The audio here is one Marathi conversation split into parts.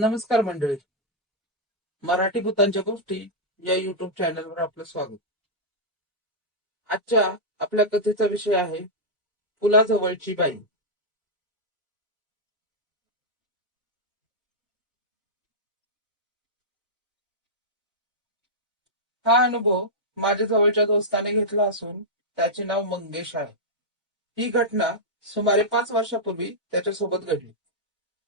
नमस्कार मंडळी. मराठी भूतांच्या गोष्टी या युट्यूब चॅनलवर आपलं स्वागत. आजच्या आपल्या कथेचा विषय आहे पुलाजवळची बाई. हा अनुभव माझ्या जवळच्या दोस्ताने घेतला असून त्याचे नाव मंगेश आहे. ही घटना सुमारे 5 वर्षापूर्वी त्याच्यासोबत घडली.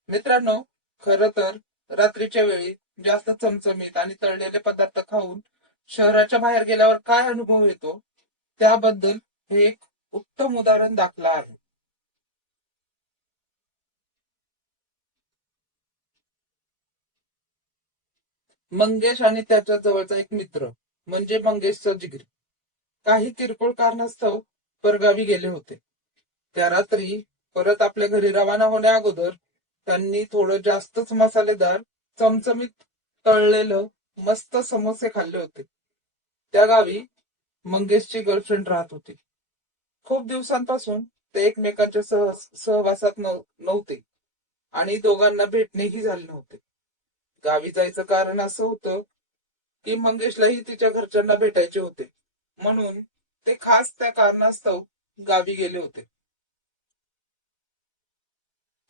मित्रांनो, खर तर रात्रीच्या वेळी जास्त चमचमीत आणि तळलेले पदार्थ खाऊन शहराच्या बाहेर गेल्यावर काय अनुभव येतो त्याबद्दल हे एक उत्तम उदाहरण दाखला आहे. मंगेश आणि त्याच्या जवळचा एक मित्र म्हणजे मंगेशचा जिगरी काही किरकोळ कारणास्तव परगावी गेले होते. त्या रात्री परत आपल्या घरी रवाना होण्या अगोदर त्यांनी थोडं जास्तच मसालेदार चमचमीत तळलेलं मस्त समोसे खाल्ले होते. त्या गावी मंगेशची गर्लफ्रेंड राहत होती. खूप दिवसांपासून ते एकमेकांच्या सहवासात नव्हते आणि दोघांना भेटणेही झाले नव्हते. गावी जायचं कारण असं होतं की मंगेशलाही तिच्या घरच्यांना भेटायचे होते, म्हणून ते खास त्या कारणास्तव गावी गेले होते.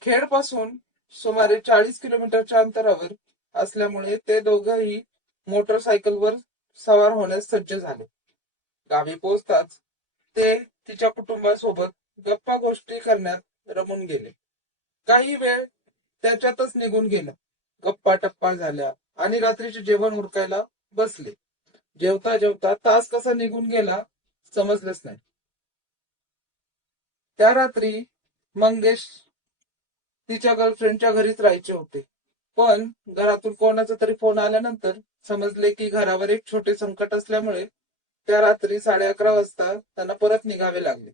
खेडपासून सुमारे 40 किलोमीटरच्या अंतरावर असल्यामुळे ते दोघंही मोटरसायकलवर सवार होण्यास सज्ज झाले. गावी पोहोचताच ते तिच्या कुटुंबासोबत गप्पा गोष्टी करण्यात रमून गेले. काही वेळ त्याच्यातच निघून गेला. गप्पा टप्पा झाल्या आणि रात्रीचे जेवण उरकायला बसले. जेवता जेवता तास कसा निघून गेला समजलंच नाही. त्या रात्री मंगेश तिच्या गर्लफ्रेंडच्या घरीच राहायचे होते, पण घरातून कोणाचा तरी फोन आल्यानंतर समजले की घरावर एक छोटे संकट असल्यामुळे त्या रात्री 11:30 वाजता त्यांना परत निघावे लागले.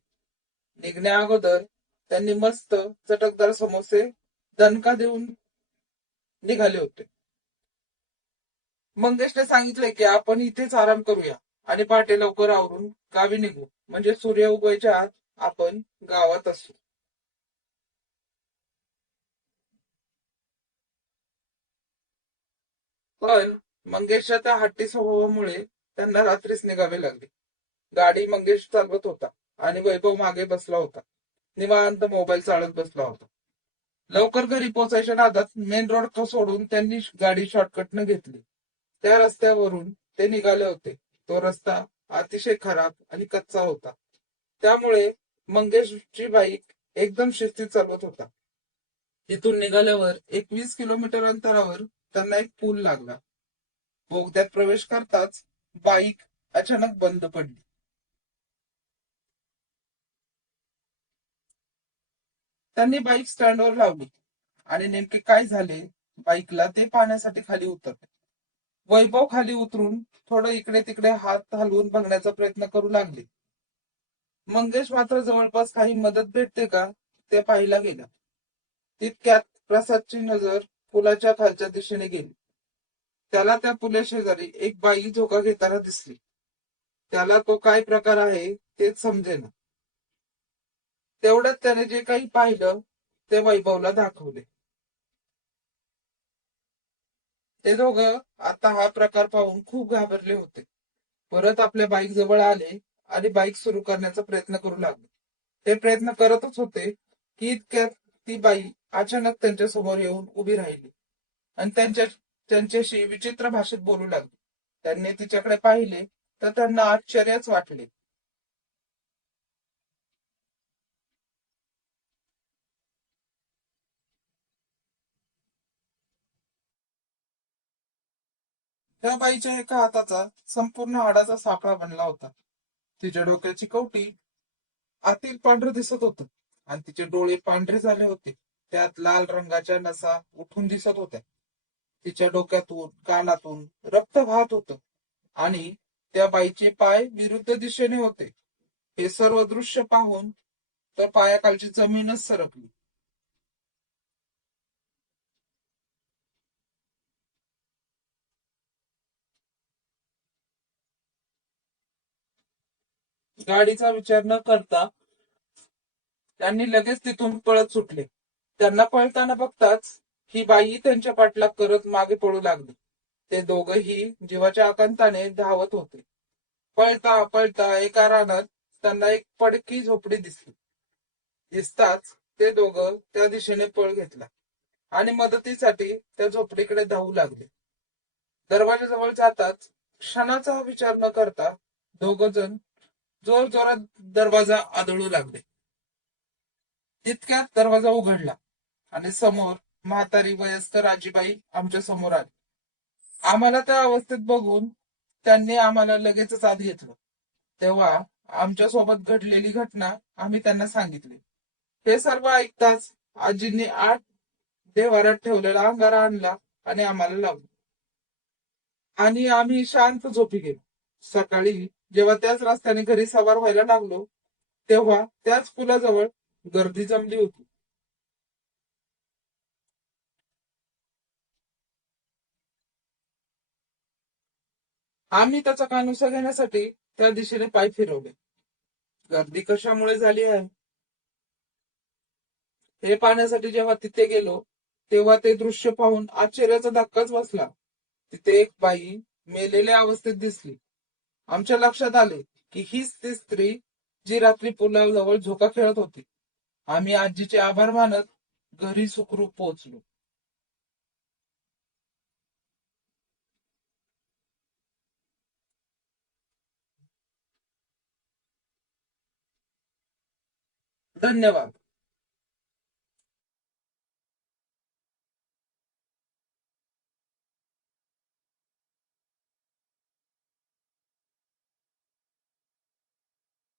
निघण्या अगोदर त्यांनी मस्त चटकदार समोसे दणका देऊन निघाले होते. मंगेशने सांगितले की आपण इथेच आराम करूया आणि पहाटे लवकर आवरून गावी निघू, म्हणजे सूर्य उगवायच्या आत आपण गावात असू. पण मंगेशच्या त्या हट्टी स्वभावामुळे त्यांना रात्रीच निघावे लागले. गाडी मंगेश चालवत होता आणि वैभव मागे बसला होता. निवांत मोबाईल चालत बसला होता. लवकर घरी पोहोचायच्या नादात मेन रोड सोडून त्यांनी गाडी शॉर्टकटनं घेतली. त्या रस्त्यावरून ते निघाले होते. तो रस्ता अतिशय खराब आणि कच्चा होता, त्यामुळे मंगेशची बाईक एकदम शिस्तीत चालवत होता. तिथून निघाल्यावर 20 किलोमीटर अंतरावर त्यांना एक पूल लागला. बोगद्यात प्रवेश करताच बाईक अचानक बंद पडली. त्यांनी बाईक स्टँडवर लावली आणि नेमके काय झाले बाईकला ते पाहण्यासाठी खाली उतरले. वैभव खाली उतरून थोडं इकडे तिकडे हात हलवून बघण्याचा प्रयत्न करू लागले. मंगेश मात्र जवळपास काही मदत भेटते का ते पाहायला गेला. तितक्यात प्रसादची नजर पुलाच्या खालच्या दिशेने गेली. त्याला त्या पुलाशेजारी एक बाई झोका घेताना दिसली. त्याला तो काय प्रकार आहे तेच समजेना. तेवढ्यात त्याने जे काही पाहिलं ते वैभवला दाखवले. ते दोघं आता हा प्रकार पाहून खूप घाबरले होते. परत आपल्या बाईक जवळ आले आणि बाईक सुरू करण्याचा प्रयत्न करू लागले. ते प्रयत्न करतच होते की इतक्यात ती बाई अचानक त्यांच्या समोर येऊन उभी राहिली आणि त्यांच्याशी विचित्र भाषेत बोलू लागली. त्यांनी तिच्याकडे पाहिले तर त्यांना आश्चर्यच वाटले. त्या बाईच्या एका हाताचा संपूर्ण हाडाचा सापळा बनला होता. तिच्या डोक्याची कवटी आतील पांढरं दिसत होतं आणि तिचे डोळे पांढरे झाले होते. त्यात लाल रंगाच्या नसा उठून दिसत होत्या. तिच्या डोक्यातून कानातून रक्त वाहत होतं आणि त्या बाईचे पाय विरुद्ध दिशेने होते. हे सर्व दृश्य पाहून तर पायाखालची जमीनच सरकली. गाडीचा विचार न करता त्यांनी लगेच तिथून पळत सुटले. त्यांना पळताना बघताच ही बाई त्यांच्या पाठलाग करत मागे पडू लागली. ते दोघंही जीवाच्या आकांताने धावत होते. पळता पळता एका रानात त्यांना एक पडकी झोपडी दिसली. दिसताच ते दोघं त्या दिशेने पळ घेतला आणि मदतीसाठी त्या झोपडीकडे धावू लागले. दरवाजाजवळ जाताच क्षणाचा विचार न करता दोघ जण जोर जोरात दरवाजा आदळू लागले. तितक्यात दरवाजा उघडला आणि समोर म्हातारी वयस्कर आजीबाई आमच्या समोर आली. आम्हाला त्या अवस्थेत बघून त्यांनी आम्हाला लगेचच आत घेतलं. तेव्हा आमच्या सोबत घडलेली घटना आम्ही त्यांना सांगितली. हे सर्व ऐकताच आजींनी आत देव्हाऱ्यात ठेवलेला अंगारा आणला आणि आम्हाला लावला आणि आम्ही शांत झोपी गेलो. सकाळी जेव्हा त्याच रस्त्याने घरी सवार व्हायला लागलो तेव्हा त्याच पुलाजवळ गर्दी जमली होती. आम्ही त्याचा कानोसा घेण्यासाठी त्या दिशेने पाय फिरवले. गर्दी कशामुळे झाली आहे हे पाहण्यासाठी जेव्हा तिथे गेलो तेव्हा ते दृश्य पाहून आश्चर्याचा धक्काच बसला. तिथे एक बाई मेलेल्या अवस्थेत दिसली. आमच्या लक्षात आले की हीच ती स्त्री जी रात्री पुलाजवळ झोका खेळत होती. आम्ही आजीचे आभार मानत घरी सुखरूप पोहोचलो. धन्यवाद.